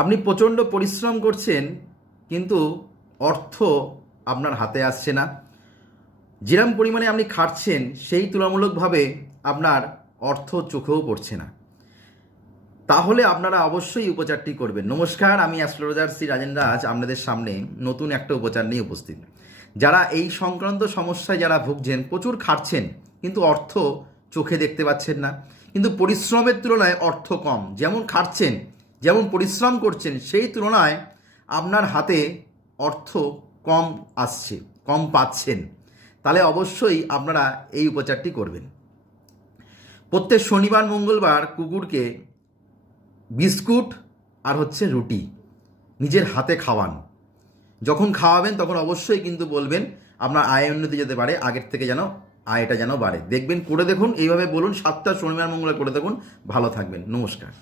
আপনি প্রচণ্ড পরিশ্রম করছেন, কিন্তু অর্থ আপনার হাতে আসছে না। যেরকম পরিমাণে আপনি খাটছেন সেই তুলনামূলকভাবে আপনার অর্থ চোখেও পড়ছে না। তাহলে আপনারা অবশ্যই উপচারটি করবেন। নমস্কার, আমি অ্যাস্ট্রোলজার শ্রী রাজেন্দ্র আজ আপনাদের সামনে নতুন একটা উপচার নিয়ে উপস্থিত। যারা এই সংক্রান্ত সমস্যায় যারা ভুগছেন, প্রচুর খাটছেন কিন্তু অর্থ চোখে দেখতে পাচ্ছেন না, কিন্তু পরিশ্রমের তুলনায় অর্থ কম, যেমন খাটছেন যেমন পরিশ্রম করছেন সেই তুলনায় আপনার হাতে অর্থ কম আসছে, কম পাচ্ছেন, তাহলে অবশ্যই আপনারা এই উপচারটি করবেন। প্রত্যেক শনিবার মঙ্গলবার কুকুরকে বিস্কুট আর রুটি নিজের হাতে খাওয়ান। যখন খাওয়াবেন তখন অবশ্যই কিন্তু বলবেন আপনার আয় উন্নতি যেতে পারে, আগের থেকে যেন আয়টা যেন বাড়ে। দেখবেন, করে দেখুন, এইভাবে বলুন, 7টা শনিবার মঙ্গলবার করে দেখুন, ভালো থাকবেন। নমস্কার।